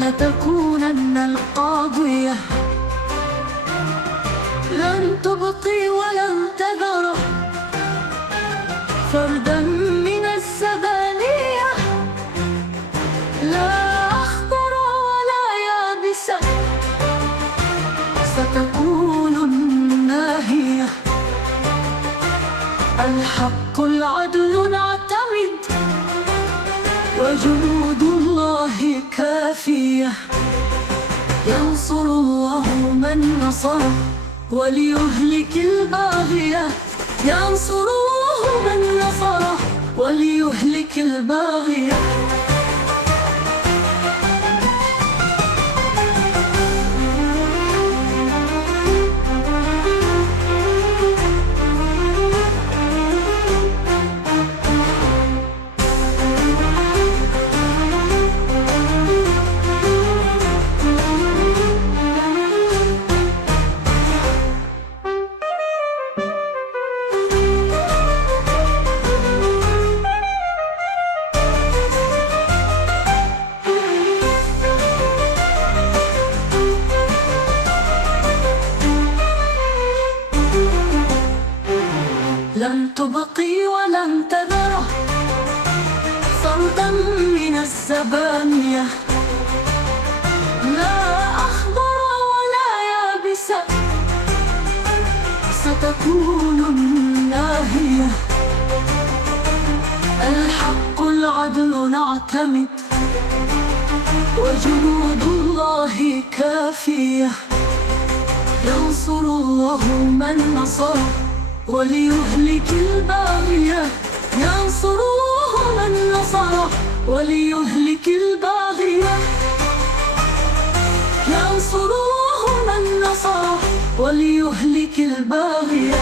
لتكونن القاضية، لن تبقي ولن تذر فردا من الزبانية، لا أخضر ولا يابسة ستكون الناهية. الحق العدل نعتمد وجنود الله كافية، ينصر الله من نصره وليهلك الباغية، ينصر الله من نصره وليهلك الباغية. لن تبقي ولن تذر فردا من الزبانية، لا أخضر ولا يابسة ستكون الناهية. الحق العدل نعتمد وجنود الله كافية، ينصر الله من نصره وليهلك الباغية، ينصر الله من نصره وليهلك الباغية، ينصر الله من نصره وليهلك الباغية.